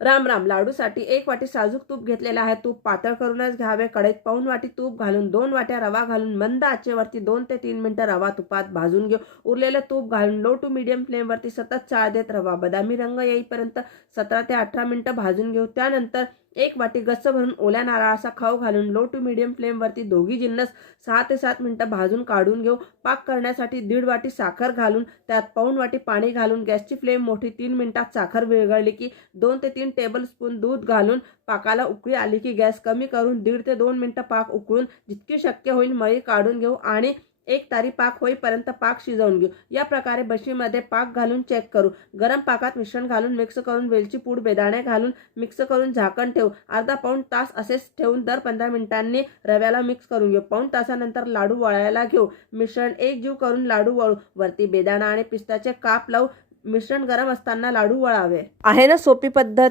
राम राम. लाडूसाठी 1 वाटी साजूक तूप घेतलेले आहे. तूप पातळ करूनच घ्यावे. कढईत पाऊण वाटी तूप घालून 2 वाट्या रवा घालून मंद आचेवरती 2 ते 3 मिनिटं रवा तुपात भाजून घेऊ. उरलेलं तूप घालून लो टू मीडियम फ्लेमवरती सतत चाळ देत रवा बदामी रंग येईपर्यंत 17 ते 18 मिनिटं भाजून घेऊ. त्यानंतर 1 वाटी गच्च भरून ओल्या नारळाचा खाऊ घालून लो टू मीडियम फ्लेमवरती दोघी जिन्नस 6 ते 7 मिनिटं भाजून काढून घेऊ. पाक करण्यासाठी 1.5 वाटी साखर घालून त्यात पाऊण वाटी पाणी घालून गॅसची फ्लेम मोठी. 3 मिनिटात साखर विरघळली की 2 ते 3 टेबलस्पून दूध घालून पाकाला उकळी आली की गॅस कमी करून 1.5 ते 2 मिनिटं पाक उकळून जितकी शक्य होईल मळी काढून घेऊ आणि 1 तारी पाक होईपर्यंत पाक शिजवून घेऊ. या प्रकारे बशीमध्ये पाक घालून चेक करू. गरम पाकात मिश्रण घालून मिक्स करून वेलची पूड बेदाणे घालून मिक्स करून झाकण ठेवू. अर्धा पाऊण तास असेच ठेवून दर 15 मिनिटांनी रव्याला मिक्स करून घेऊ. पाऊण तासानंतर लाडू वळायला घेऊ. मिश्रण एकजीव करून लाडू वळू. वरती बेदाणा आणि पिस्ताचे काप लावू. मिश्रण गरम असताना लाडू वळावे. आहे ना सोपी पद्धत.